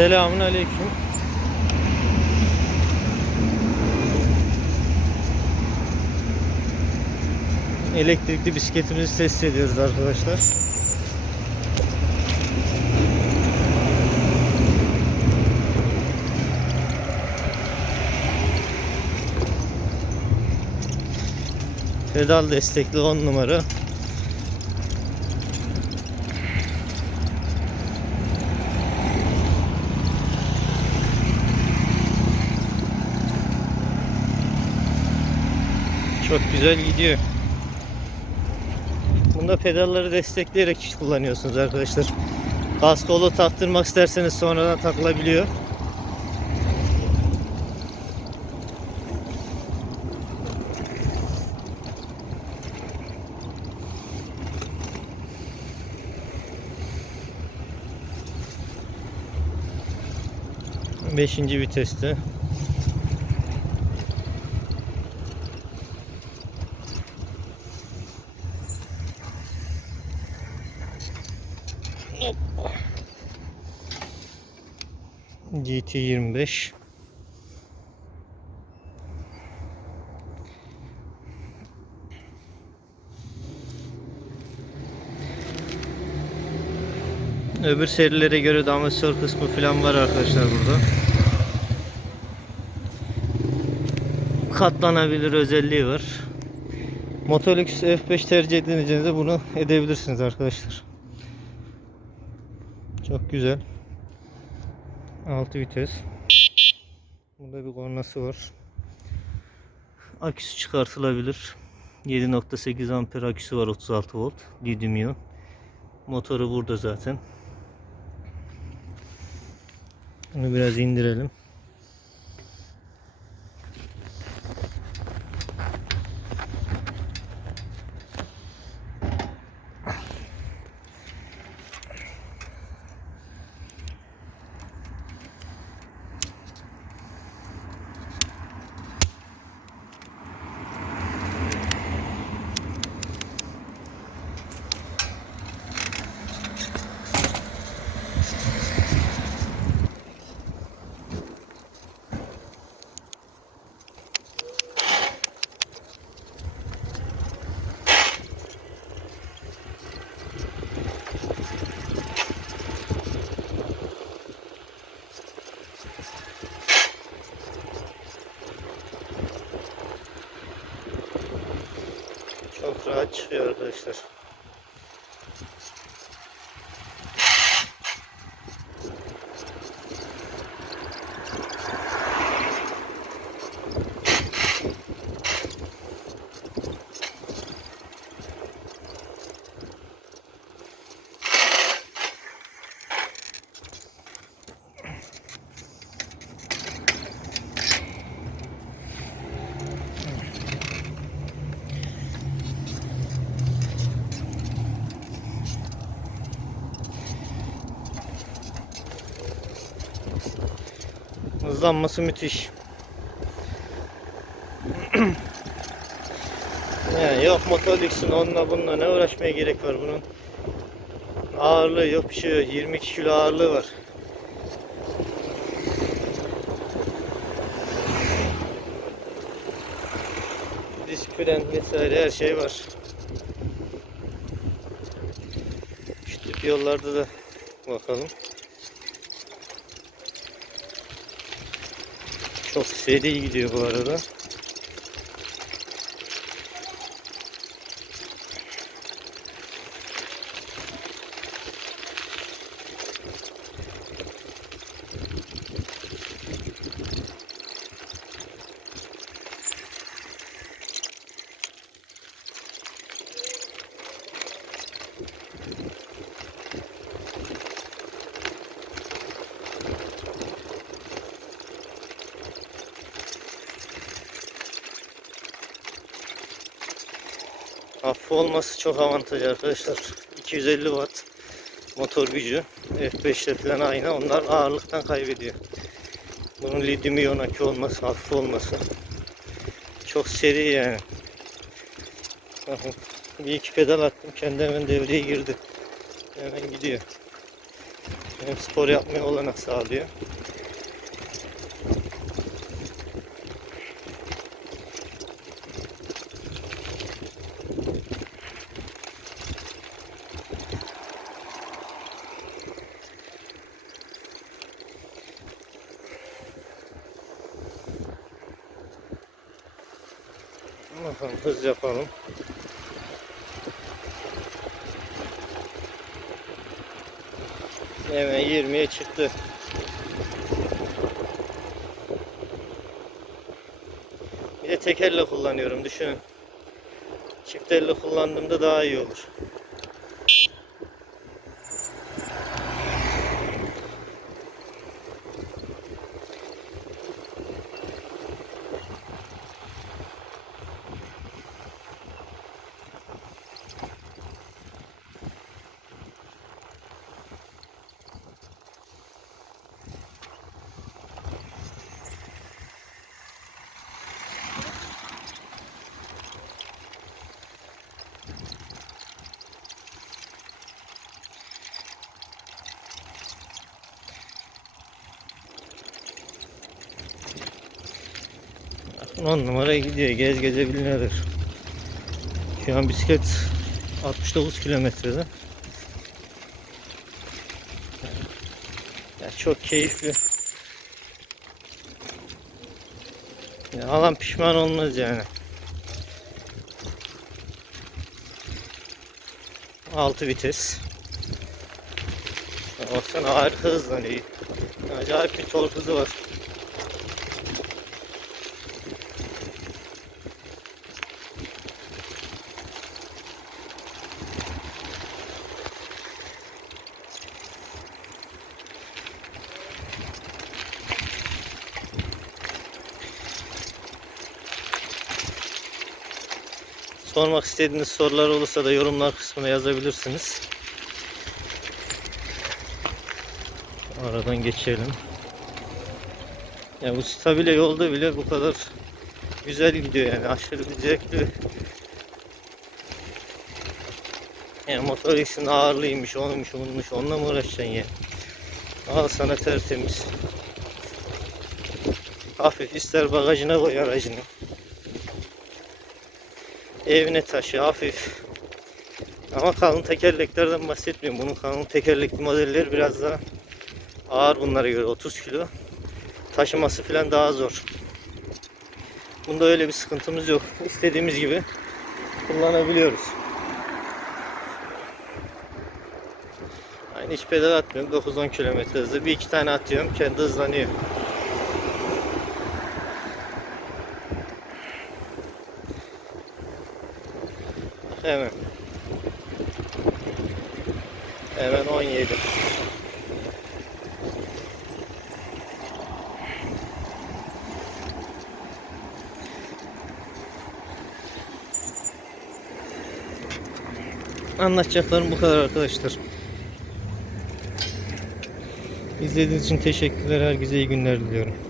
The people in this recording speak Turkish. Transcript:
Selamun aleyküm. Elektrikli bisikletimizi test ediyoruz arkadaşlar. Pedal destekli 10 numara. Çok güzel gidiyor. Bunda pedalları destekleyerek kullanıyorsunuz arkadaşlar. Gaz kolu taktırmak isterseniz sonradan takılabiliyor. Beşinci viteste. GT25 Öbür serilere göre de amatör kısmı falan var arkadaşlar burada. Katlanabilir özelliği var. Motolux F5 tercih edince bunu edebilirsiniz arkadaşlar. Çok güzel. 6 vites. Burada bir kornası var. Aküsü çıkartılabilir. 7.8 amper aküsü var 36 volt. Lityum iyon. Motoru burada zaten. Bunu biraz indirelim. Çok rahat çıkıyor arkadaşlar. Hızlanması müthiş. yani yok Motolix'in onunla bununla ne uğraşmaya gerek var bunun. Ağırlığı yok bir şey yok. 22 kilo ağırlığı var. Disk fren vesaire her şey var. Şu tip yollarda da bakalım. Çok seri gidiyor bu arada. Hafif olması çok avantaj arkadaşlar. 250 watt motor gücü. F5'te falan aynı. Onlar ağırlıktan kaybediyor. Bunun lityum iyon akü olması, hafif olması. Çok seri yani. Bir iki pedal attım. Kendi hemen devreye girdi. Hemen gidiyor. Hem spor yapmaya olanak sağlıyor. Bakalım hız yapalım. Hemen 20'ye çıktı. Bir de tek elle kullanıyorum düşünün. Çift elle kullandığımda daha iyi olur. 10 numara gidiyor. Gez gezebilinir. Şu an bisiklet 69 kilometrede. Ya çok keyifli. Ya alan pişman olmaz yani. 6 vites. Baksana harika hızlanıyor. Acayip bir tork hızı var. Sormak istediğiniz sorular olursa da yorumlar kısmına yazabilirsiniz. Aradan geçelim. Ya bu stabile yolda bile bu kadar güzel gidiyor yani aşırı bir zevkli. Yani motor X'in ağırlıymış, onmuş, onmuş, onunla mı uğraşacaksın ya? Al sana tertemiz. Hafif ister bagajına koy aracını. Evine taşı hafif. Ama kalın tekerleklerden bahsetmiyorum. Bunun kalın tekerlekli modelleri biraz daha ağır bunlara göre 30 kilo. Taşıması falan daha zor. Bunda öyle bir sıkıntımız yok. İstediğimiz gibi kullanabiliyoruz. Aynı hiç pedal atmıyorum. 9-10 km hızlı. Bir iki tane atıyorum. Kendi hızlanıyor. Hemen. Hemen 17. Anlatacaklarım bu kadar arkadaşlar. İzlediğiniz için teşekkürler. Herkese iyi günler diliyorum.